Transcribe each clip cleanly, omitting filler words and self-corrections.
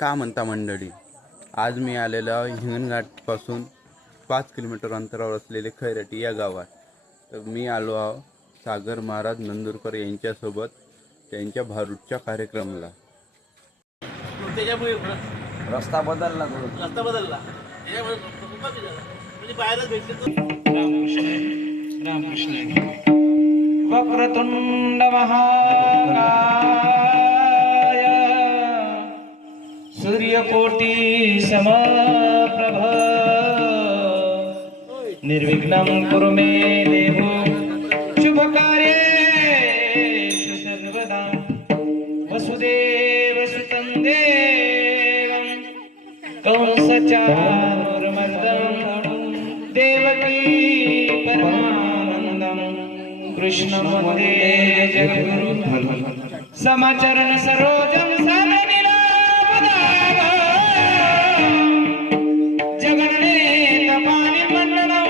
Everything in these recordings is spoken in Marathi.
का म्हणता मंडळी, आज मी आलेलो हिंगणघाटपासून 5 किलोमीटर अंतरावर असलेले खैरटी या गावात. तर मी आलो आहो सागर महाराज नंदुरकर यांच्यासोबत त्यांच्या भारूडच्या कार्यक्रमाला. रस्ता बदलला रामकृष्ण वक्रतुंड महाकाय सूर्यकोटि समप्रभ निर्विघ्नं कुरु मे देव शुभकार्येषु सर्वदा वसुदेव सुतं देवं कंसचाणूरमर्दं देवकी परमानन्दं कृष्णं वन्दे जगद्गुरुं समाचरण सरोजं साधनीलापदां जगन्नेतपाणि मण्डनं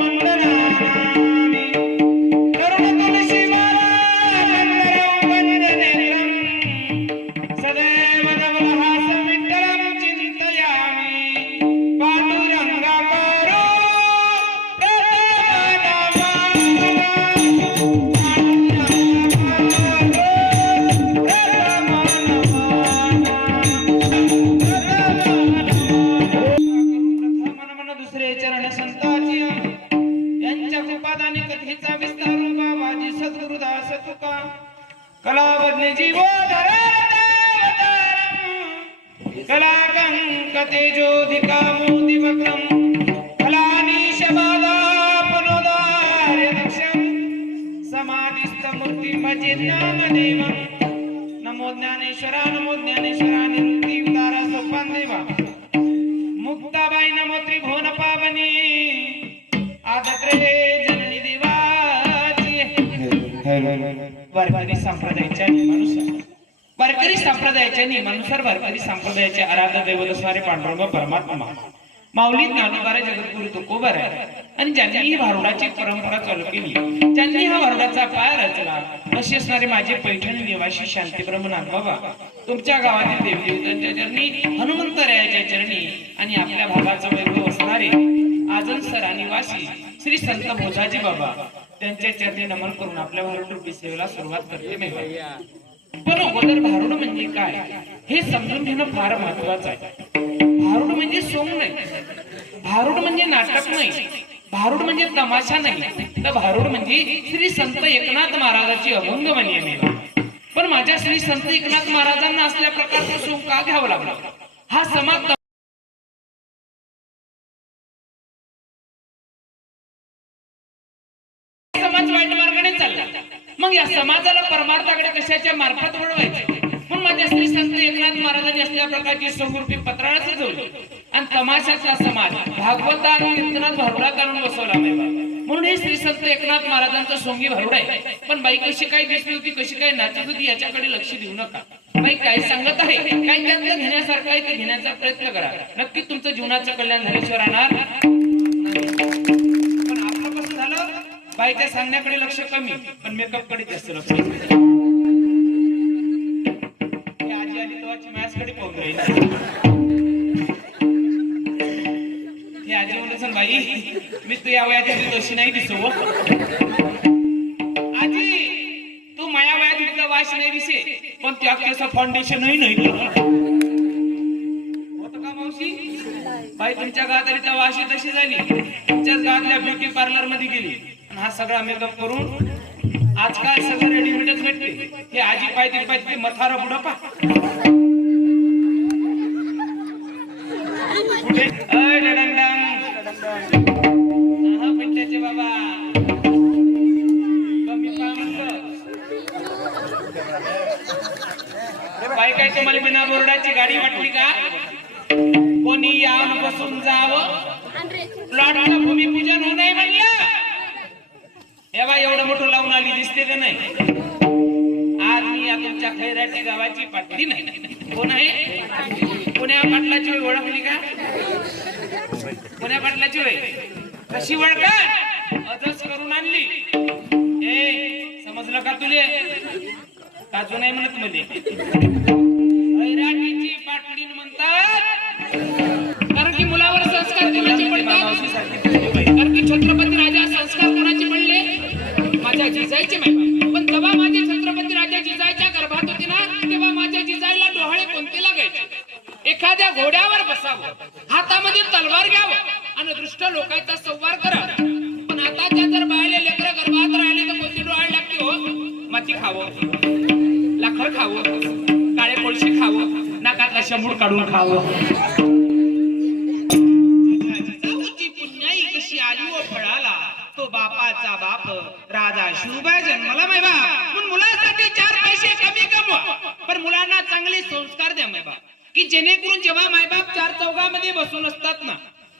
वन्दनामि करुणतुलसीमालामण्डलं वन्दनेत्रं सदैव नवलहासं विठ्ठलं चिन्तयामि पाण्डुरङ्गाकारो दुसरे चरण संताची यांच्या कृपादानी कथेचा विस्तार बाबाजी सद्गुरुदास तुका कलावज्ञ जीवोधर कलाकंक तेजोधिका मोदी वक्रम कलानीश बाला पुनोदार्य दक्षम समाधिस्थ मूर्ती भजे ज्ञानदेवं नमो ज्ञानेश्वरा निवृत्ती उदारा सोपान देवा मुक्ताबाई नमो त्रिभुवन पावनी आदत्रे जननी देवाची. वारकरी संप्रदायाच्या नियमानुसार वारकरी संप्रदायाचे आराध्य दैवत असणारे पांडुरंग परमात्मा माऊली ज्ञानोबारा जगद्गुरु तुकोबार आहे. आणि ज्यांनी ही भारुडाची परंपरा चालू केली, त्यांनी हा भारुडाचा पाय रचला. असे असणारे माझे पैठण निवासी शांतीब्रह्म नागबाबा तुमच्या गावातील देवदेवतांच्या चरणी, हनुमंतरायाच्या चरणी आणि आपल्या भागाचं वैभव असणारे आजनसरा निवासी श्री संत भोजाजी बाबा त्यांच्या चरणी नमन करून आपल्या भारुड रूपी सेवेला सुरुवात करते. पण अगोदर भारुड म्हणजे काय हे समजून घेणं फार महत्वाचं आहे. भारुड म्हणजे सोंग नाही, भारुड म्हणजे नाटक नाही, भारुड म्हणजे तमाशा नाही, तर भारुड म्हणजे श्री संत एकनाथ महाराजांची अभंग म्हणणे. पण माझ्या श्री संत एकनाथ महाराजांना असल्या प्रकारचा सोंग का घ्यावा लागला? हा समाज वाईट मार्गाने चालला, मग या समाजाला परमार्थाकडे कशाच्या मार्फत वळवायचे? पण माझ्या श्री संत एकनाथ महाराजांनी असल्या प्रकारची सोंगरूपी पत्राळा सजवली आणि तमाशाचा समाज भागवतात कीर्तनात भारुडात आणून बसवला. म्हणून हे श्री संत एकनाथ महाराजांचं सोंगी भारुड आहे. पण बाई कशी काय दिसली होती, कशी काय नाचत होती याच्याकडे लक्ष देऊ नका. बाई काय सांगत आहे, काय त्यातलं घेण्यासारखं आहे ते घेण्याचा प्रयत्न करा. नक्की तुमचं जीवनाचं कल्याण झाल्याशिवाय राहणार. पण आपलं कसं झालं, बाईच्या सांगण्याकडे लक्ष कमी पण मेकअप कडे जास्त लक्ष. आजी आली तेव्हाची माझ्याकडे पाहून राहील. हे आजी म्हणत असेल, बाई मी तू या वयात तशी नाही दिसू. आजी तू माया वयात तुझा वाश नाही दिसे, पण त्या केसा फाउंडेशन नाही होत का मावशी? बाई तुमच्या गावात आली तर वाशी तशी झाली, तुमच्याच गावातल्या ब्युटी पार्लर मध्ये गेली हा सगळा मेकअप करून. आजकाल सगळं रेडीमेडच भेटते. हे आजी पाहिजे मथारा बुडपा पिंट्याचे बाबा कमी बाई काय तुम्हाला बिना बोर्डाची गाडी वाटली का? कोणी यावं बसून जावं, प्लॉटला भूमिपूजन होऊ नये म्हणलं. एवढा एवढं मोठं लावून आली दिसते का नाही? आज मी या तुमच्या खैराटी गावाची पाटली नाही. कोण आहे? पुण्या पाटलाची ओळखली का? पुण्या पाटलाची होय कशी ओळखा? अजच करून आणली. ए समजलं का तुले? काजू नाही म्हणत मध्ये खैराटीची पाटलीन म्हणतात कारण की मुलावर संस्कार कोणाचे पडतात कारण की छत्रपती राजा संस्कार कोणाचे पडले माझ्या जिजाईचे माहिती पण जेव्हा माझे छत्रपती राजा जिजाईच्या गर्भात होते ना तेव्हा माझ्या जिजाईला डोहाळे कोणते लागायचे एखाद्या घोड्यावर बसावं हातामध्ये तलवार घ्यावं आणि दुष्ट लोकांचा संवार करावा पण आताच्या जर बायले लेकरं गर्भात राहिले तर कोणती डोहाळे लागते हो माती खावं लाखर खावं काळे कोळशे खावं नाकातला शंभूड काढून खावं जिजाऊची पुण्याई कशी आली व फळाला तो बापाचा बाप राजा शिवबाई जन्माला माय बाप पण मुलासाठी 4 पैसे कमी कमवा पण मुलांना चांगले संस्कार द्या माय बाप की जेणेकरून जेव्हा मायबाप 4 चौघामध्ये बसून असतात ना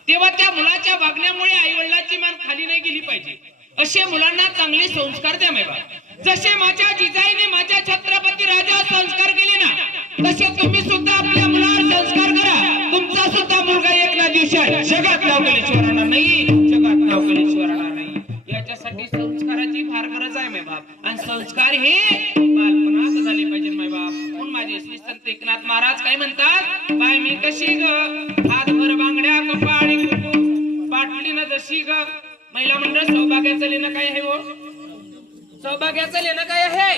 तेव्हा त्या मुलाच्या वागण्यामुळे आई वडिलांची मान खाली नाही गेली पाहिजे असे मुलांना चांगले संस्कार द्या मायबाप जसे माझ्या जिजाईने माझ्या छत्रपती राजा संस्कार केले ना तसे तुम्ही सुद्धा आपल्या मुलावर संस्कार करा तुमचा सुद्धा मुलगा एक ना दिवशी जगात नाव केल्याशिवाय राहणार नाही जगात नाव केल्याशिवाय राहणार नाही याच्यासाठी संस्काराची फार गरज आहे मायबाप आणि संस्कार हे बालपणात झाले पाहिजे मायबाप म्हणून माझे श्री संत एकनाथ महाराज काय म्हणतात बाय मी कशी ग हातभर बांगड्या कपाळी कुकू पाटलीनं जशी ग महिला मंडळ सौभाग्याचं लेणं काय आहे हो सौभाग्याचं लेणं काय आहे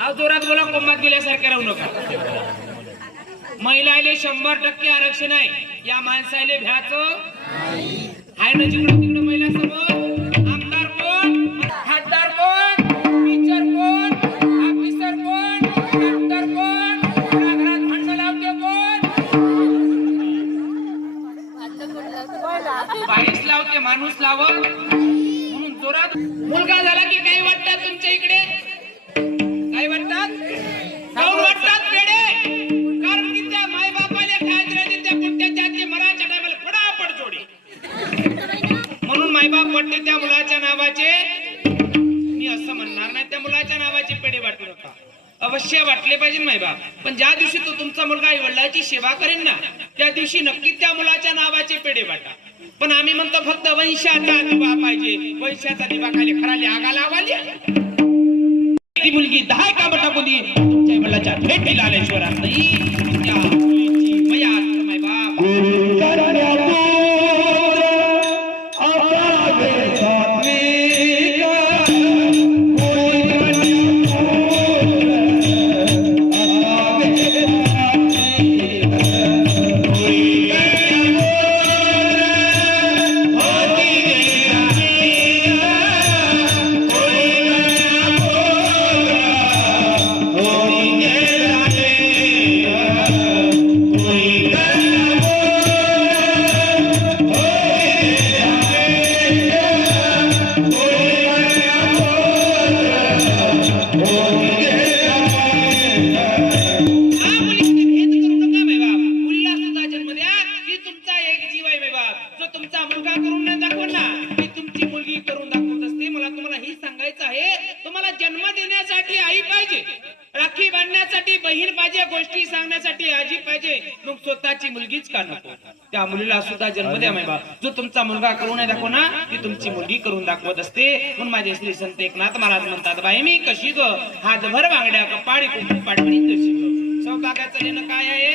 अहो जोरात बोला कोंबात गेल्यासारखे राहू नका महिलाले 100% आरक्षण आहे या माणसाले भ्याचं आहे ना जिकडं तिकडं महिला समोर आमदार कोण खासदार कोण टीचर कोण ऑफिसर कोण डॉक्टर कोण घरात भांडण लावते कोण बाईस लावते माणूस लावत म्हणून जोरात मुलगा झाला की काही वाटतात तुमच्या इकडे काय वाटतात काऊन वाटतात पेढे कारण की त्या माय बापाले खायचे राहते त्या पुट्ट्याच्या आजी मराच्या टायमाला फडाफड जोडी म्हणून मायबाप वाटते त्या मुलाच्या नावाचे मी असं म्हणणार नाही त्या मुलाच्या नावाचे पेढे वाटू नका अवश्य वाटले पाहिजे मायबाप पण ज्या दिवशी तो तुमचा मुलगा आई वडिलांची सेवा करेन ना त्या दिवशी नक्की त्या मुलाच्या नावाचे पेढे वाटा पण आम्ही म्हणतो फक्त वंशाचा दिवा पाहिजे वंशाचा दिवा खाली खराली आगा लावाली ती मुलगी 10 काम टाकून तुमच्या वडिलाच्या भेटीला आल्याशिवाय नाही त्या मुलीची मयात मायबाप त्या मुलीला सुद्धा जन्म द्या माय बाप जो तुमचा मुलगा करून नाही दाखव ना ती तुमची मुलगी करून दाखवत असते म्हणून माझे श्री संत एकनाथ महाराज म्हणतात बाई मी कशी ग हातभर बांगड्या कपाळी कुंकू पाडवणी तशी ग सौभाग्याचं लेणं काय आहे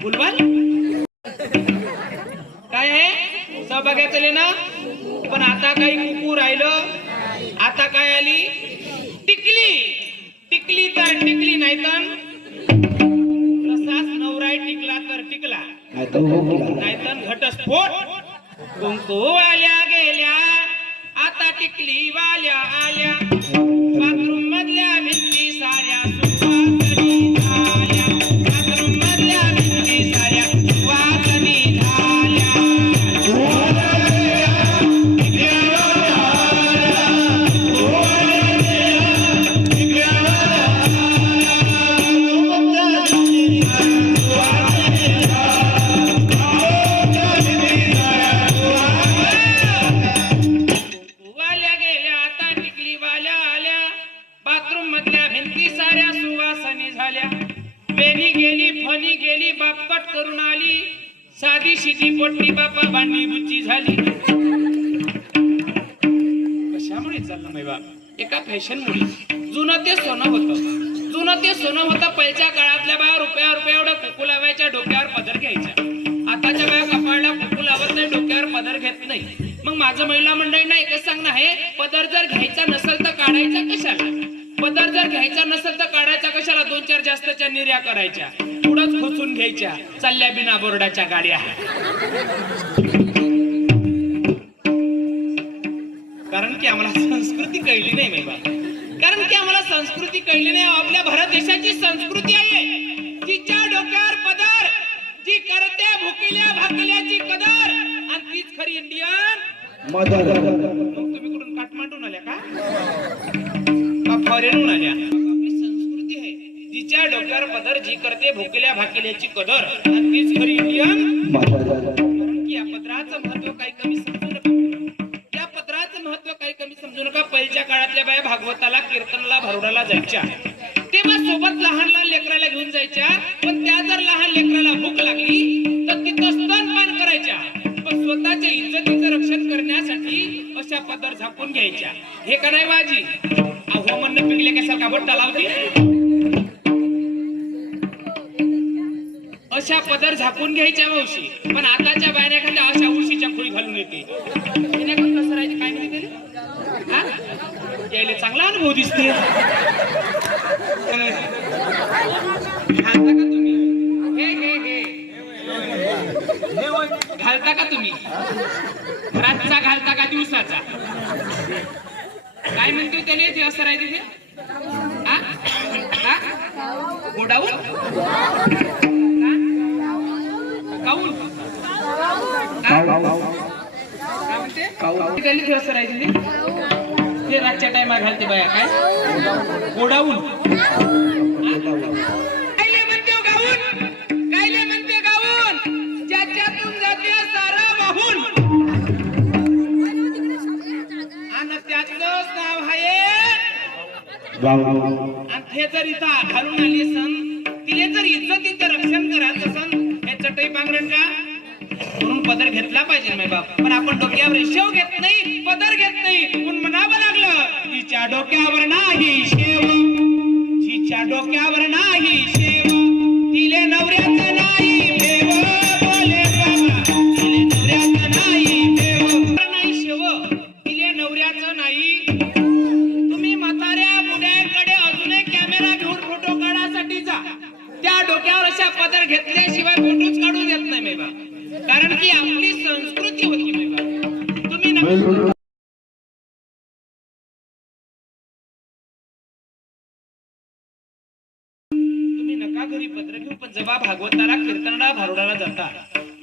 बुलवाल काय आहे सौभाग्याचं लेणं पण आता काही कुकू राहिलं आता काय आली टिकली तर टिकली नाही तर नवराय टिकला तर टिकला नाहीतर घटस्फोट कुंकू आल्या गेल्या आता टिकली वाल्या आल्या बाथरूम मधल्या भिंती साऱ्या सुवासनी झाल्या बाथरूम मधल्या भिंती साऱ्या सुवासनी झाल्या साधी शिटी पोटली बापा भांडी बुच्ची झाली कशामुळे चाललं माय बाप एका फॅशन मुळे जुनं ते सोनं होतं जुनं ते सोनं होतं. पहिल्या काळातल्या बाया रुपया एवढं कुकू लावायच्या, डोक्यावर पदर घ्यायच्या. आताच्या बाया कपाळाला कुकू लावत नाही, डोक्यावर पदर घेत नाही. मग माझं महिला मंडळींना एकच सांगणं आहे, पदर जर घ्यायचा नसेल तर काढायचा कशाला? पदर जर घ्यायचा नसेल तर काढायचा कशाला? 2-4 जास्तच्या निर्या करायच्या, पुढंच खोचून घ्यायच्या, चालल्या बिना बोर्डाच्या गाड्या. कारण की आम्हाला संस्कृती कळली नाही बाबा, कारण की आम्हाला संस्कृती कळली नाही. आपल्या भारत देशाची संस्कृती आहे, तिच्या डोक्यावर पदर, जी करते भुकिल्या भाकल्याची कदर, आणि तीच खरी इंडियन मदर. तुम्ही कुठून काठमांडून आल्या का फॉरेनहून आल्या? आपली संस्कृती आहे, जिच्या डोक्यावर पदर, जी करते भुकिल्या भाकल्याची कदर, आणि तीच खरी इंडियन मदर. कारण की या पदराचं महत्व काही कमी समजू नका, या पदराचं महत्व काही कमी समजू नका. पहिल्या काळातल्या बाया भागवताला, कीर्तनाला, भारुडाला जायच्या, तेव्हा सोबत लहान लहान लेकराला घेऊन जायच्या. पण त्या जर लहान लेकराला भूक लागली तर तिथं स्तनपान करायच्या. पण स्वतःच्या इज्जतीचं रक्षण करण्यासाठी अशा पदर झाकून घ्यायच्या. हे का नाही बाजी? अहो म्हणणं पिकले कशाला बोट लावती? अशा पदर झाकून घ्यायच्या मावशी. पण आताच्या बायने एखाद्या अशा उशीच्या खोळी घालून येते. कसं राहायचं काय म्हणते त्याला? यायला चांगला अनुभव दिसते. घालता का तुम्ही? घालता का तुम्ही? रातचा घालता का दिवसाचा? काय म्हणते त्याने ते असं राहते ते? गोडाऊन काऊन म्हणते असं राहायचे ते रातच्या टायमा घालते बाया. काय गोडाऊन? कायले म्हणते गाऊन? कायले म्हणते गाऊन? ज्याच्यातून जाते सारा वाहून, आणि त्याचंच नाव आहे आणि ते जर इथं घालून आली सन, तिने जर इज्जतीचं रक्षण करायचं सन, हे चटई पांघरण का? म्हणून पदर घेतला पाहिजे नाही बाप. पण आपण डोक्यावर शेव घेत नाही, पदर घेत नाही. म्हणून म्हणावं लागलं, तिच्या डोक्यावर नाही शेव, तिच्या डोक्यावर नाही शेव, तिले नवऱ्याचं नाही भेव. बोले बाबा, तिले नवऱ्याचं नाही भेव, नाही शेव, तिले नवऱ्याचं नाही. तुम्ही म्हाताऱ्या बुड्याकडे अजूनही कॅमेरा घेऊन फोटो काढायसाठी जा, त्या डोक्यावर अशा पदर घेतल्याशिवाय फोटोच काढू देत नाही मेबा. कारण की आपली संस्कृती होती मेबा. तुम्ही नका घरी पत्र घेऊ, पण जेव्हा भागवताला, कीर्तनाला, भारुडाला जाता,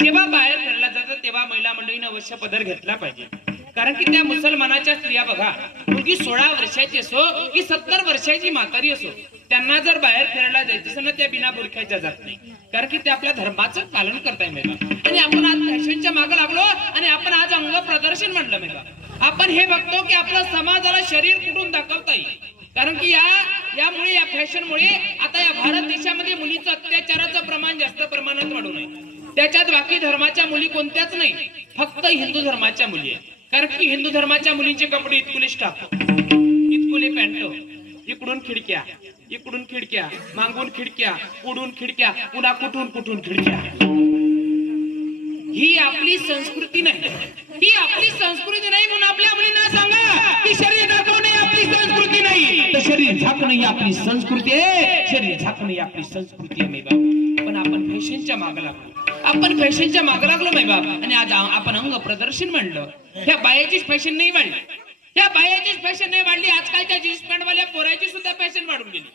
तेव्हा बाहेर फिरायला जातात, तेव्हा महिला मंडळीने अवश्य पदर घेतला पाहिजे. कारण की त्या मुसलमानाच्या स्त्रिया बघा, मुलगी 16 वर्षाची असो की 70 वर्षाची म्हातारी असो, त्यांना जर बाहेर फिरायला जायचं असेल ना, त्या बिना बुरख्याच्या जात नाही. कारण की ते आपल्या धर्माचं पालन करताय मेबा. आणि आपण आज फॅशनच्या मागे लागलो आणि आपण आज अंग प्रदर्शन म्हणलं मेबा. आपण हे बघतो की आपलं समाजाला शरीर कुठून दाखवता येईल. कारण की यामुळे, या फॅशनमुळे आता या भारत देशामध्ये मुलीचं अत्याचाराचं प्रमाण जास्त प्रमाणात वाढू नये. त्याच्यात बाकी धर्माच्या मुली कोणत्याच नाही, फक्त हिंदू धर्माच्या मुली आहेत. कारण की हिंदू धर्माच्या मुलींचे कपडे इतकुले स्टाफ, इतकुले पॅन्ट, इकडून खिडक्या, इकडून खिडक्या, मागून खिडक्या, पुढून खिडक्या, पुन्हा कुठून खिडक्या. ही आपली संस्कृती नाही, ही आपली संस्कृती नाही. म्हणून आपल्या मुलींना सांगा की शरीर दाखवणे आपली संस्कृती नाही, तर शरीर झाकणे ही आपली संस्कृती आहे. शरीर झाकणे ही आपली संस्कृती आहे मेबा. पण आपण फॅशनच्या मागे लागलो, आपण फॅशनच्या मागे लागलो मेबाब. आणि आज आपण अंग प्रदर्शन म्हणलं. ह्या बायाचीच फॅशन नाही वाढली, ह्या बायाचीच फॅशन नाही वाढली. आजकालच्या जीन्स पॅन्ट वाल्या पोराची सुद्धा फॅशन वाढून गेली.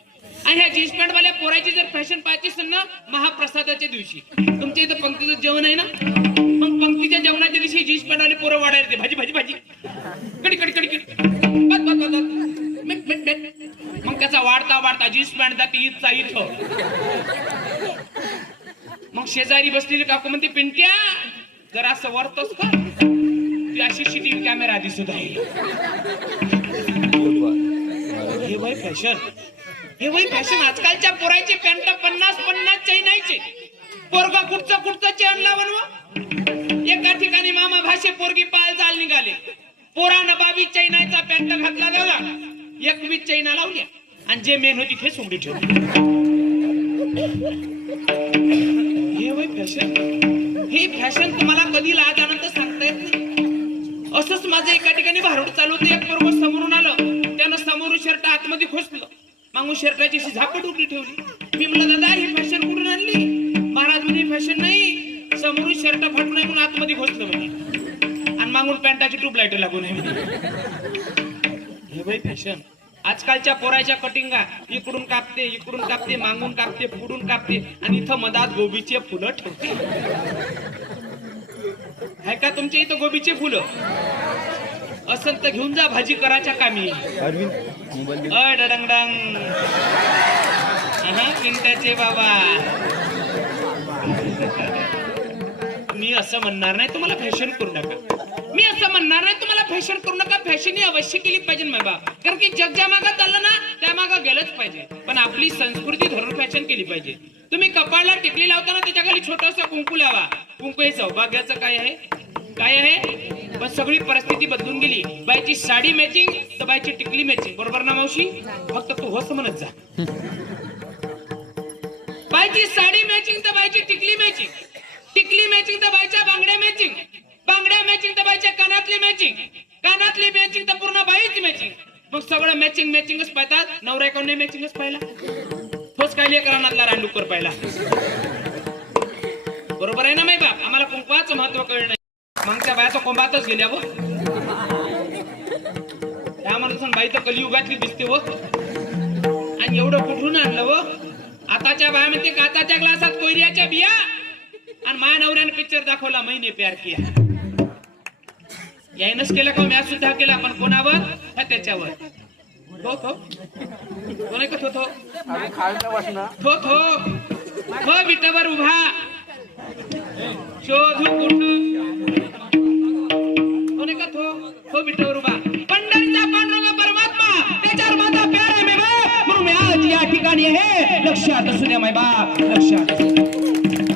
आणि ह्या जीन्स पॅन्ट वाल्या पोराची जर फॅशन पाहायची असेल ना, महाप्रसादाच्या दिवशी, तुमच्या इथं पंक्तीचं जेवण आहे ना, मग पंक्तीच्या जेवणाच्या दिवशी जीन्स पॅन्ट वाले पोरं वाढायला भाजी भाजी भाजी कडी कडी कडी मग त्याचा वाढता जीन्स पॅन्ट जाते इथचा इथं. मग शेजारी बसलेली काकू म्हणते, पिंट्या जरा असं वरतोस का? ती अशी सीसीटीव्ही कॅमेरा दिसत आहे. हे वय फॅशन, हे वय फॅशन. आजकालच्या पोरायचे पॅन्ट 50 चैनायचे. पोरगा कुठचं चैन लावून एका ठिकाणी मामा भाषे पोरगी पाय जाल निघाले. पोरानं 22 चैनाचा पॅन्ट घातला, 21 चैना लावल्या. आणि जे मेन होती ते सोंगडी ठेवली. हे वय फॅशन, ही फॅशन तुम्हाला कधी लाज आनंद सांगता येत नाही. असंच माझं एका ठिकाणी भारूड चालू होतं. एक बरोबर समोरून आलं, त्यानं समोरून शर्ट आतमध्ये खोचलं, मागून शर्टाची अशी झापट उघडी ठेवली. मी म्हणलं दादा ही फॅशन कुठून आणली? महाराज म्हणे फॅशन नाही, समोरून शर्ट फाटू नये म्हणून आतमध्ये घोसलं म्हणे, आणि मागून पॅन्टाची ट्यूबलाइट लागू नये म्हणे. हे बाई फॅशन. आजकालच्या पोराच्या कटिंगा इकडून कापते, मागून कापते, पुढून कापते, आणि इथं मधात गोबीचे फुलं ठेवते. आहे का तुमच्या इथं गोबीचे फुलं? असं तर घेऊन जा भाजी करायच्या कामी. डंग पिंट्याचे बाबा. मी असं म्हणणार नाही तुम्हाला फॅशन करू नका, मी असं म्हणणार नाही तुम्हाला फॅशन करू नका. फॅशन ही अवश्य केली पाहिजे बाबा, कारण की जग ज्या मागं चाललं ना त्या मागं गेलंच पाहिजे, पण आपली संस्कृती धरून फॅशन केली पाहिजे. तुम्ही कपाळाला टिकली लावताना त्याच्या खाली छोटंसं कुंकू लावा. कुंकू हे सौभाग्याचं काय आहे? काय आहे? पण सगळी परिस्थिती बदलून गेली. बाईची साडी मॅचिंग तर बाईची टिकली मॅचिंग, बरोबर ना मावशी? फक्त तू होस म्हणत जा. बाईची साडी मॅचिंग तर बाईची टिकली मॅचिंग, टिकली मॅचिंग तर बाईच्या बांगड्या मॅचिंग, बांगड्या मॅचिंग तर बाईच्या कानातली मॅचिंग, कानातली मॅचिंग तर पूर्ण बाईची मॅचिंग. मग सगळं मॅचिंग मॅचिंगच पाहतात. नवऱ्या कोणी मॅचिंगच पाहिला? तोच काय लेकरांनातला रांडुकर पाहिला. बरोबर आहे ना माई बाप? आम्हाला कुंकवाचं महत्व कळलं नाही. मागच्या बायाचं कोंबातच गेल्या व त्या म्हणून बाई तर कलियुगातली दिसते व. आणि एवढं कुठून आणलं व? आताच्या बाया म्हणते काचाच्या ग्लासात कोयऱ्याच्या बिया, आणि माया नवऱ्याने पिक्चर दाखवला मैंने प्यार किया. यायनच केलं का? म्या सुद्धा केला, पण कोणावर? त्याच्यावर. थो थो कोण ऐकत होतो? थो थो थो विटावर उभा शोधू कुठं कोण ऐकत हो? थो विटावर उभा पंढरीचा पांडुरंग परमात्मा, त्याच्यावर माझा प्यार आहे मेबा, म्हणून मी आज या ठिकाणी आहे. लक्षात असू द्या माय बाप, लक्षात.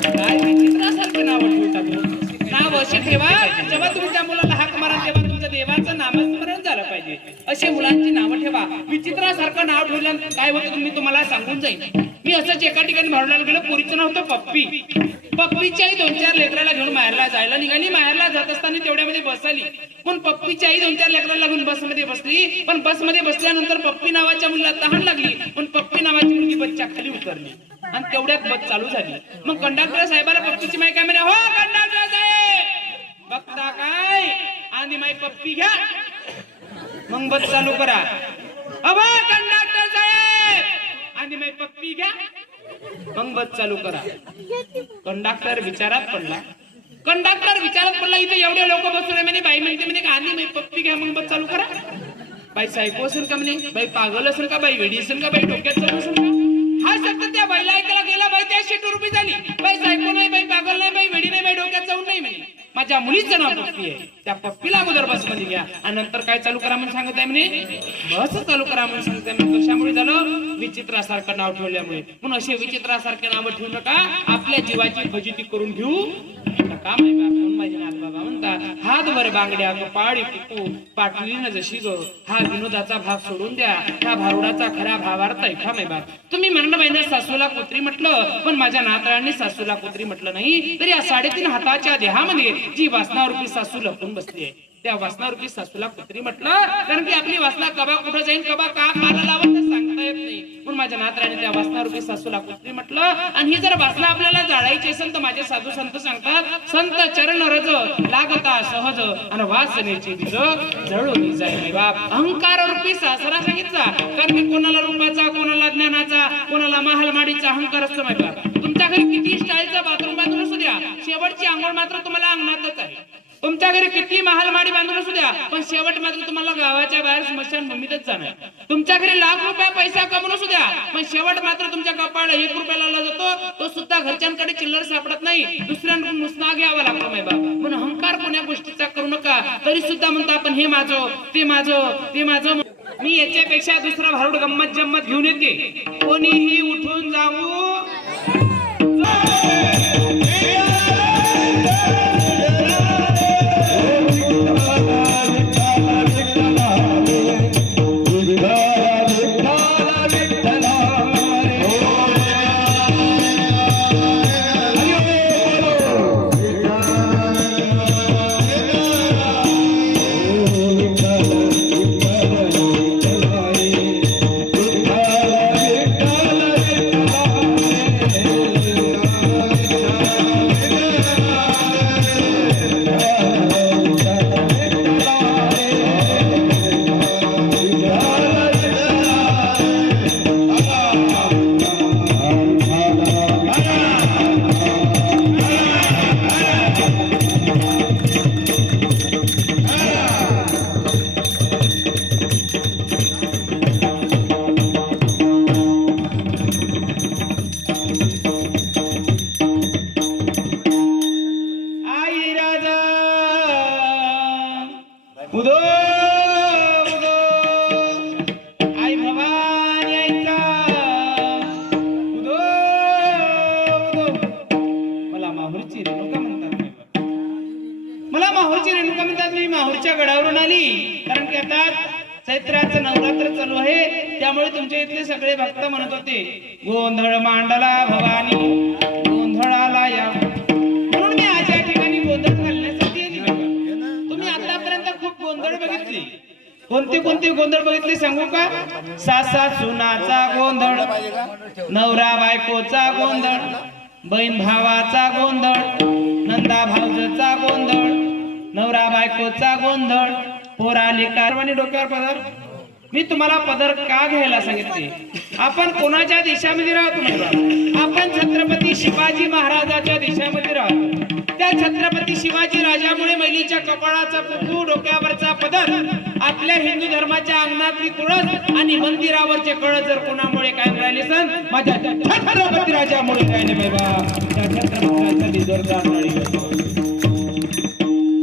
काय विचित्रासारखं नाव ठेवतात. नाव असे ठेवा, जेव्हा तुमच्या मुलाला हाक मारा तेव्हा तुमच्या देवाचं नामस्मरण झालं पाहिजे. असे मुलांची नावं ठेवा. विचित्रासारखं नाव ठेवलं काय होतं मी तुम्हाला सांगून जाईन. मी असंच एका ठिकाणी भावडायला गेलो. पोरीचं नाव होतं पप्पी. पप्पीची आई 2-4 लेकराला घेऊन माहेरला जायला निघाली. माहेरला जात असताना तेवढ्यामध्ये बस आली, पण पप्पीची आई 2-4 लेकराला घेऊन बसमध्ये बसली. पण बसमध्ये बसल्यानंतर पप्पी नावाच्या मुलीला तहान लागली, पण पप्पी नावाची मुलगी बसच्या खाली उतरली आणि तेवढ्यात बस चालू झाली. मग कंडक्टर साहेबाला पप्पीची माई काय म्हणे, हो कंडक्टर साहेब बघता काय? आणि माई पप्पी घ्या मग बस चालू करा. अबो कंडक्टर साहेब आणि माई पप्पी घ्या मग बस चालू करा. कंडक्टर विचारात पडला. इथे एवढे लोक बसून म्हणे. बाई म्हणते म्हणे का आणि माई पप्पी घ्या मग बस चालू करा. बाई सायको असेल का म्हणे? बाई पागल असेल का? बाई वेडी असेल का? बाई डोक्यात चालू असेल का? हा शब्द त्या बाईला ऐकायला गेला. बाई त्या शीट उभी झाली. बाई सायको नाही, बाई पागल नाही, बाई वेडी नाही, बाई डोक्यात जाऊन नाही म्हणे. माझ्या मुलीचं नाव पप्पी आहे. त्या पप्पीला अगोदर बस मध्ये घ्या आणि नंतर काय चालू करा म्हणून सांगत आहे म्हणे. बस चालू करा म्हणून सांगत आहे. कशामुळे झालं? विचित्रासारखं नाव ठेवल्यामुळे. म्हणून असे विचित्रासारखे नाव ठेवू नका. आपल्या जीवाची फजिती करून घेऊ नका. माय बाप माझे नाथ बाबा म्हणतात, हात भर बांगड्या पाळी कुकू पाटलीनं जशी ग. हा विनोदाचा भाग सोडून द्या. त्या भारुडाचा खरा भावार्थ ऐका माय बाप. तुम्ही म्हणणं बाईने सासूला कुत्री म्हटलं, पण माझ्या नातरांनी सासूला कुत्री म्हटलं नाही. तरी या 3.5 हाताच्या देहामध्ये जी वासनारूपी सासू लपून बसली आहे, त्या वासनारूपी सासूला कुत्री म्हटलं. कारण की आपली वासना कबा कुठं जाईल, कबा का पाला लावत सांगता येत नाही. म्हणून माझ्या नातराने त्या वासनारूपी सासूला कुत्री म्हटलं. आणि ही जर वासना आपल्याला जाळायची असेल तर माझे साधू संत सांगतात, संत चरण रज लागता सहज आणि वासनेची बीज जळून जाईल बाप. अहंकार रूपी सासरा सांगितला. कारण की कोणाला रूपाचा, कोणाला ज्ञानाचा, कोणाला महालमाडीचा अहंकार असतो माहिती बाप. तुमच्या घरी किती स्टाईलचा बाथरूम बांधून असू द्या, शेवटची आंघोळ मात्र तुम्हाला अंगणातच आहे. तुमच्या घरी किती महालमाडी बांधून असू द्या, पण शेवट मात्र तुम्हाला गावाच्या बाहेर स्मशान भूमीतच जाणार. तुमच्या घरी लाख रुपया पैसा कमवून असू द्या, पण शेवट मात्र तुमच्या कपाळाला 1 रुपया लावला जातो. तो सुद्धा घरच्यांकडे चिल्लर सापडत नाही, दुसऱ्यांकडून मुसना घ्यावा लागतो माय बाप. म्हणून अहंकार कोण्या गोष्टीचा करू नका. तरी सुद्धा म्हणतो आपण हे माझं, ते माझं, ते माझं. मी याच्यापेक्षा दुसरा भारूड गंमत जम्मत घेऊन येते. कोणीही उठून जाऊ आली कारण की आता चैत्राचं नवरात्र चालू आहे त्यामुळे तुमच्या इथले सगळे भक्त म्हणत होते गोंधळ मांडला भवानी गोंधळाला या म्हणून मी आज या ठिकाणी गोंधळ घालण्यासाठी आली बघा. तुम्ही आतापर्यंत खूप गोंधळ बघितले. कोणते कोणते गोंधळ बघितले सांगू का? सासा सुनाचा गोंधळ, नवरा बायकोचा गोंधळ, बहीण भावाचा गोंधळ, नंदा भाऊजचा गोंधळ, नवरा बायकोचा गोंधळ, पोराले कारवानी डोक्यावर पदर. मी तुम्हाला पदर का घ्यायला सांगितले? आपण कोणाच्या देशामध्ये राहतो म्हणतो? आपण छत्रपती शिवाजी महाराजाच्या देशामध्ये राहतो. त्या छत्रपती शिवाजी राजामुळे मैलीच्या कपाळाचा कुंकू, डोक्यावरचा पदर, आपल्या हिंदू धर्माच्या अंगणातली तुळस आणि मंदिरावरचे कळस जर कोणामुळे काय राहिले सन माझ्या छत्रपती राजामुळे काय नाही बाबा. त्या छत्रपती राजाची जोरदार टाळी वाजवा.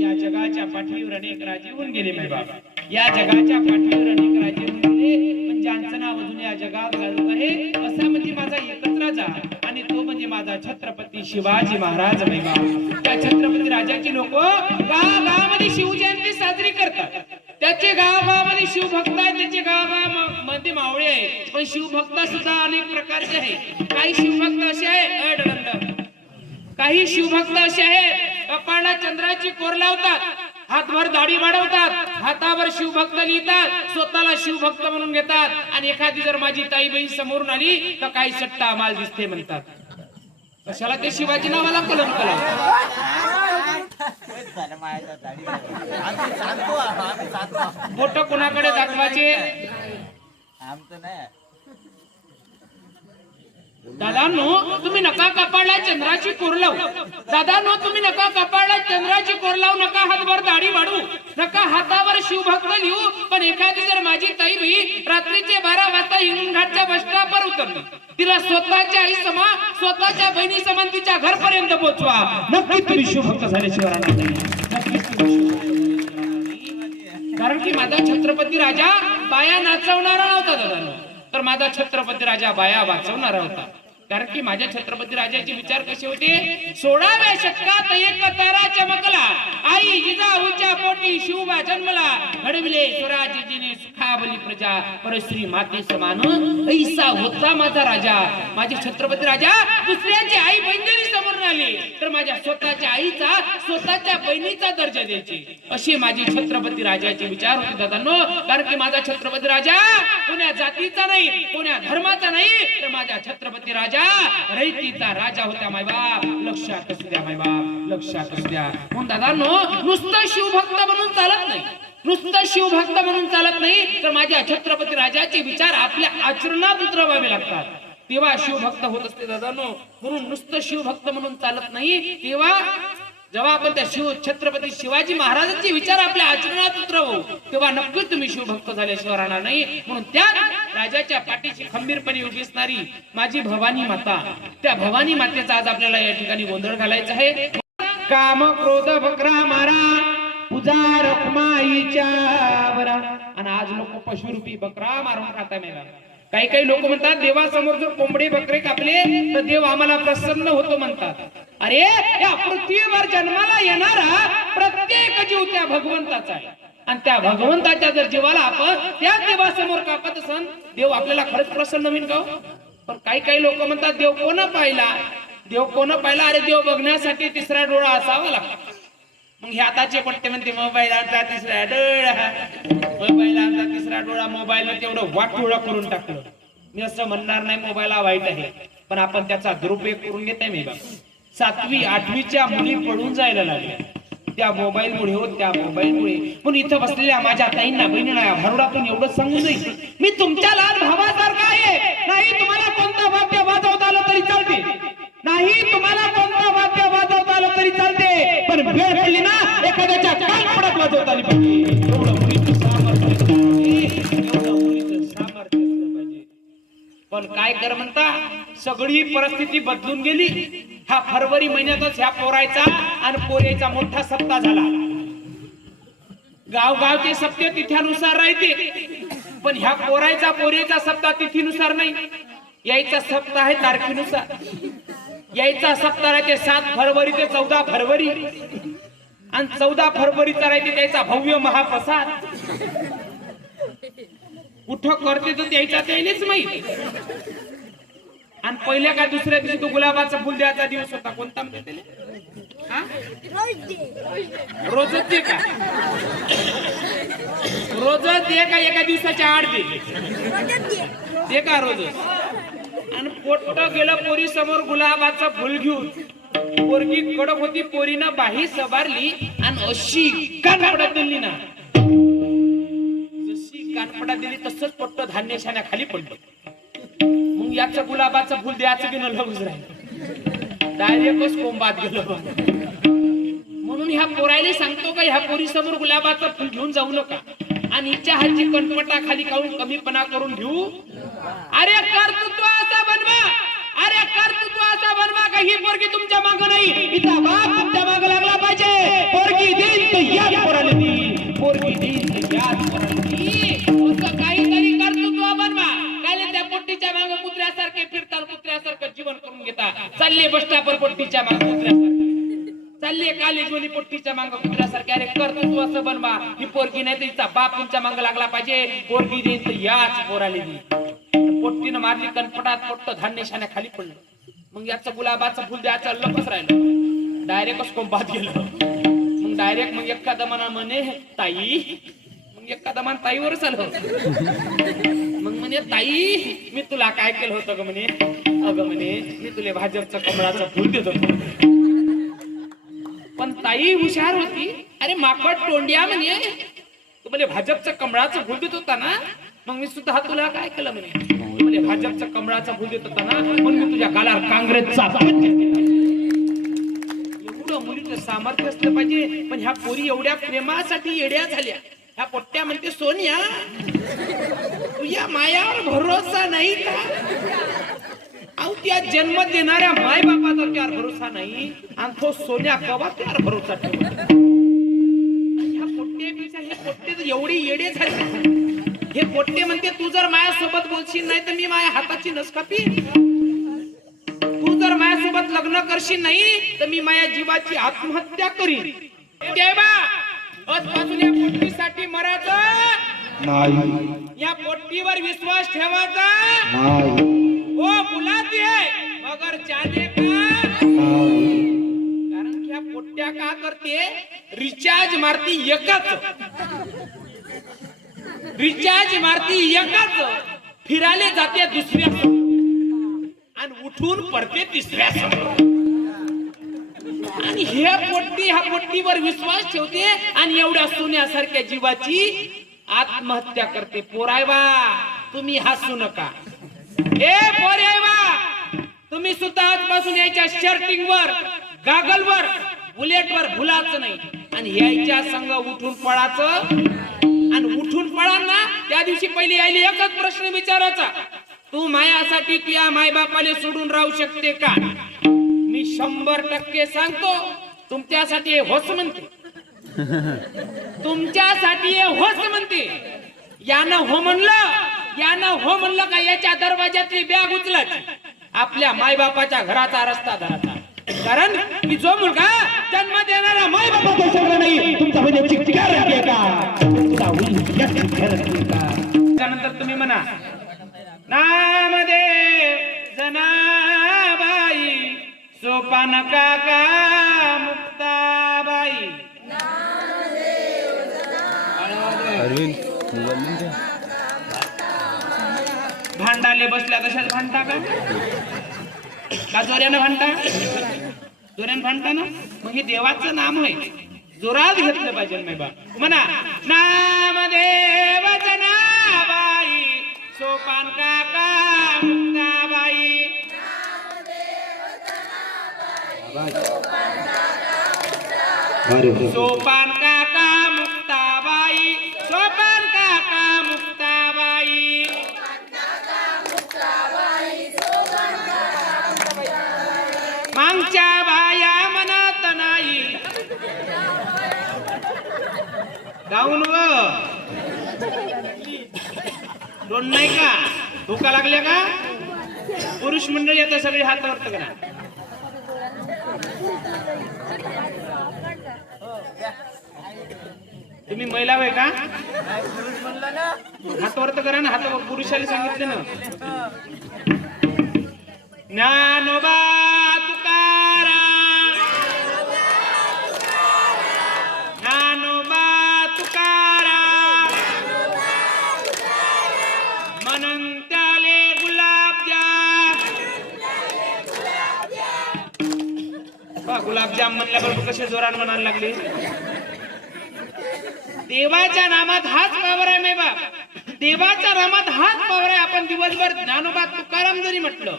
या जगाच्या पाठीवर अनेक राजे होऊन गेले माय बाबा. या जगाच्या पाठीवर अनेक राजे होऊन गेले पण ज्यांचं नाव अजून या जगात गाजत आहे असा म्हणजे माझा एकच राजा आणि तो म्हणजे माझा छत्रपती शिवाजी महाराज माय बाबा. त्या छत्रपती राजाची लोक गावामध्ये शिवजयंती साजरी करतात. त्याचे गावामध्ये शिवभक्त आहेत, त्याचे गावामध्ये मावळे आहेत. पण शिवभक्त सुद्धा अनेक प्रकारचे आहेत. काही शिवभक्त असे आहेत काही शिवभक्त असे आहेत कपाळाला चंद्राची कोर लावतात, हातभर दाढी वाढवतात, हातावर शिवभक्त लिहितात, स्वतःला शिवभक्त म्हणून घेतात आणि एखादी जर माझी ताई बहीण समोरून आली तर काही सट्टा माल दिसते म्हणतात. कशाला ते शिवाजी नावाला कलंक बोट कोणाकडे दाखवायचे? दादांनो तुम्ही नका कपाळला चंद्राची कोर लावू. दादांनो तुम्ही नका कपाळला चंद्राची कोर लावू, नका हातभर दाढी वाढू, नका हातावर शिवभक्त लिहू. पण एखादी जर माझी ताई बहीण रात्रीचे 12 वाजता हिंगण घाटच्या बस स्टॉपवर उतरली, तिला स्वतःच्या आई समा, स्वतःच्या बहिणी समान तिच्या घरपर्यंत पोहोचवा. नक्की तुम्ही शिवभक्त झाल्याशिवाय राहणार नाही. कारण की माझा छत्रपती राजा बाया नाचवणारा नव्हता दादांनो, तर माझा छत्रपती राजा बाया वाचवणारा होता. कारण की माझ्या छत्रपती राजाचे विचार कसे होते? 16व्या शतकात एक तारा चमकला, आई जिजाऊच्या पोटी शिवबा जन्मला, घडविले स्वराज्यजीने सुखावली प्रजा, परश्री माते समान ऐसा होता माझा राजा. माझे छत्रपती राजा दुसऱ्याची आई बहीण जरी समोर आली तर माझ्या स्वतःच्या आईचा, स्वतःच्या बहिणीचा दर्जा द्यायचे, असे माझे छत्रपती राजाचे विचार होते दादांनो. कारण की माझा छत्रपती राजा कोण्या जातीचा नाही, कोण्या धर्माचा नाही, तर माझा छत्रपती राजा रयतीचा राजा होता मायबाप. लक्षात असू द्या मायबाप, लक्षात असू द्या. म्हणून दादांनो नुसतं शिवभक्त म्हणून चालत नाही, नुसतं शिवभक्त म्हणून चालत नाही, तर माझ्या छत्रपती राजाचे विचार आपल्या आचरणात उतरवावे लागतात, तेव्हा शिवभक्त होत असते दादांनो. म्हणून नुसतं शिवभक्त म्हणून चालत नाही, तेव्हा जेव्हा आपण त्या छत्रपती शिवाजी महाराजांचे विचार आपल्या आचरणात उतरवू तेव्हा नक्की तुम्ही शिवभक्त झाल्याशिवाय राहणार नाही. म्हणून त्या राजाच्या पाठीशी खंबीरपणे उभी असणारी माझी भवानी माता, त्या भवानी मातेचा आज आपल्याला या ठिकाणी गोंधळ घालायचा आहे. काम क्रोध बकरा मारा पूजा रखमाईच्या वरा. आणि आज लोक पशुरूपी बकरा मारून खाताय मेला. काही काही लोक म्हणतात देवासमोर जर कोंबडे बकरे कापले तर देव आम्हाला प्रसन्न होतो म्हणतात. अरे या पृथ्वीवर जन्माला येणारा प्रत्येक जीव त्या भगवंताचा आहे आणि त्या भगवंताच्या जर जीवाला आपण त्या देवासमोर कापत असन देव आपल्याला खरंच प्रसन्न होईल का? पण काही काही लोक म्हणतात देव कोण पाहिला, देव कोण पाहिला? अरे देव बघण्यासाठी तिसरा डोळा असावा लागतो. मग हे आताचे पट्टे म्हणते मोबाईल आमचा तिसरा डोळा, मोबाईल आमचा तिसरा डोळा. मोबाईल तेवढं वाटोळा करून टाकलं. मी असं म्हणणार नाही मोबाईल हा वाईट आहे, पण आपण त्याचा दुरुपयोग करून घेत आहे. मी बघ 7वी 8वीच्या मुली पडून जायला लागल्या त्या मोबाईल मुळे हो, त्या मोबाईल मुळे. पण इथं बसलेल्या माझ्या ताईंना बहिणींना भरुडातून एवढं सांगून जाईल, मी तुमच्या लहान भावासारखा आहे. नाही तुम्हाला कोणतं वाद्य वाजवता आलं तरी चालते, नाही तुम्हाला कोणतं वाद्य वाजवता आलं तरी चालते, पण वेळ पडली ना एखाद्याच्या कानपडात वाजवता आली पाहिजे. एवढं मुलीचं सामर्थ्य, एवढं मुलीचं सामर्थ्य असलं पाहिजे. पण काय कर म्हणता, सगळी परिस्थिती बदलून गेली. हा फरवरी महिन्यातच ह्या पोरायचा आणि पोरेचा मोठा सप्ताह झाला. गावगावचे सप्ते तिथ्यानुसार राहते, पण ह्या पोरायचा पोरेचा सप्ताह तिथीनुसार नाही. यायचा सप्ताह आहे तारखेनुसार. यायचा सप्ताह आहे ते 7 फरवरी ते 14 फरवरी. आणि 14 फरवरीचा राहते त्याचा भव्य महाप्रसाद. कुठं करते तर त्याचा त्यानेच माहिती. आणि पहिल्या का दुसऱ्या दिवशी तो गुलाबाचा फुल द्यायचा दिवस होता कोणता म्हणजे त्याला? हा? रोजच दे का? रोजच दे का एका दिवसाच्या आड दे का रोजच? आणि पोट्ट गेलं पोरी समोर गुलाबाचं फुल घेऊन. पोरगी कडक होती, पोरीनं बाही सवारली आणि अशी कानपडात दिली ना, जशी कानपडात दिली तसंच पोट्ट धान्य शाण्या खाली पडलं. मग याचं गुलाबाचं फुल द्यायचं की न लगूच राहिलं, डायरेक्टच कोंबात गेलं. म्हणून ह्या पोरायला सांगतो का ह्या पोरी समोर गुलाबाचं फुल घेऊन जाऊ नका आणि हिच्या हातची कणपटा खाली काढून कमीपणा करून घेऊ. अरे कर्तृत्व असा बनवा, अरे कर्तृत्व असा बनवा का ही पोरगी तुमच्या मागं नाही, हिचा बाप तुमच्या मागं लागला पाहिजे. पोरगी देईल तर याच पोराला देईल, पोरगी देईल तर याच पोराला देईल. असं काहीतरी कर्तृत्व बनवा. काय त्या पोट्टीच्या मागं कुत्र्यासारखे फिरतात, कुत्र्यासारखं जीवन करून घेता. चालले बस स्टॉपवर पोट्टीच्या मागं कुत्र्यासारखे, चालले कॉलेजमध्ये पोट्टीच्या मागं कुत्र्यासारखे. अरे कर्तृत्व असं बनवा, ही पोरगी नाही तर हिचा बाप तुमच्या मागं लागला पाहिजे. पोरगी देईल तर याच पोराला देईल. पोट्टीनं मारली कणपटात, पोट्ट धान्य शाण्या खाली पडलं. मग याचं गुलाबाचं फुल द्यायचं लपच राहिलं, डायरेक्टच कोंबात गेलं. मग डायरेक्ट मग एका दमाना म्हणे ताई, मग एका दमान ताईवरच आलं. मग म्हणे ताई मी तुला काय केलं होतं ग? म्हणे अगं म्हणे मी तुला भाजपचं कमळाचं फुल देत होतो. पण ताई हुशार होती. अरे माकड तोंडिया म्हणे तू म्हणे भाजपचं कमळाचं फुल देत होता ना, मग मी सुद्धा तुला काय केलं म्हणे, तू म्हणे भाजपचं कमळाचं फुल देत होता ना, मग मी तुझ्या गालावर काँग्रेसचा एवढं मुलीचं सामर्थ्य असलं पाहिजे. पण ह्या पोरी एवढ्या प्रेमासाठी येड्या झाल्या. ह्या पोट्ट्या म्हणते सोनिया तुझ्या मायावर भरोसा नाही का? अहो त्या जन्म देणाऱ्या माय बापाचा त्यावर भरोसा नाही आणि तो सोन्या कवा त्यावर भरोसा ठेवतो. ह्या पोट्ट्यापेक्षा हे पोट्टे एवढे येडे झाले. हे पोट्टे म्हणते तू जर माझ्यासोबत बोलशील नाही तर मी माझ्या हाताची नस कापी. तू जर माझ्यासोबत लग्न करशील नाही तर मी माझ्या जीवाची आत्महत्या करीन. आजपासून या पोट्टीसाठी मरायचं नाही, या पोट्टीवर विश्वास ठेवायचा नाही. ओ बुलाती है मगर जाने का, कारण की या पोट्ट्या का करते, रिचार्ज मारती एकच, रिचार्ज मारती एकच, फिरायला जाते दुसऱ्या आणि उठून पडते तिसऱ्या. आणि ह्या पोट्टीवर विश्वास ठेवते आणि एवढ्या सोन्यासारख्या जीवाची आत्महत्या करते. पोरायवा तुम्ही हसू नका. ए पोरायवा तुम्ही सुद्धा आजपासून याच्या शर्टिंगवर, गागलवर, बुलेटवर भुलाचं नाही आणि यायच्या संग उठून पळाचं. आणि उठून पळा ना त्या दिवशी पहिले यायला एकच प्रश्न विचारायचा, तू मायासाठी किया माय बापाले सोडून राहू शकते का? मी 100% सांगतो तुमच्यासाठी होस म्हणते, तुमच्यासाठी होस म्हणते. यानं हो म्हणलं का याच्या दरवाजातली बॅग उचलत आपल्या मायबापाच्या घराचा रस्ता धराचा. कारण की जो मुलगा जन्म देणारा मायबापाचा सगळं नाही तुमचा म्हणजे गॅरंटी का? त्यानंतर तुम्ही म्हणा नामदेव जनाबाई, सोपान काका मुक्ताबाई. भांडाले बसल्या तशाच भांडता का जोऱ्यानं भांडता? जोऱ्यानं भांडता ना, मग हे देवाचं नाम आहे, जोरात घेतलं पाहिजे. नाही बा म्हणा नामदेव जनाबाई, सोपान काका मुक्ताबाई. सोपान काका मुक्ताबाई, सोपान काका मुक्ताबाई. मागच्या बाया म्हणत नाही गाऊन व दोन नाही का धोका लागल्या का? पुरुष मंडळी आता सगळे हात वरत करा. तुम्ही महिला आहे का? हात वर तर करा ना, हात पुरुषाला सांगितलं ना. ज्ञानोबा तुकाराम, ज्ञानोबा तुकाराम, मनंत्याले गुलाबजाम. गुलाबजाम म्हणल्याबरोबर कसे जोरात म्हणायला लागले. देवाच्या नामात हाच पावर आहे मे बाप, देवाच्या नामात हाच पावर आहे. आपण दिवसभर ज्ञानोबा तुकाराम जरी म्हटलं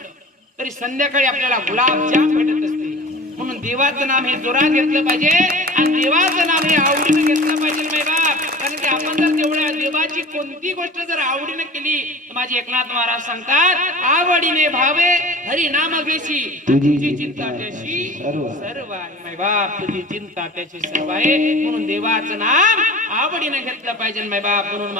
तरी संध्याकाळी आपल्याला गुलाबजाम भेटत असते. म्हणून देवाचं नाम हे जोरात घेतलं पाहिजे आणि देवाचं नाम हे आवडीनं घेतलं पाहिजे मे बाप. कारण की आपण जर तेवढ्या देवाची कोणती गोष्ट जर आवडीने केली तर माझे एकनाथ महाराज सांगतात, आवडीने भावे हरी नाम घेशी तुझी चिंता त्याशी सर्व आहे. माय बाप तुझी चिंता त्याची सर्व आहे. म्हणून देवाचं नाम आवडीने घेतलं पाहिजे माय बाप. म्हणून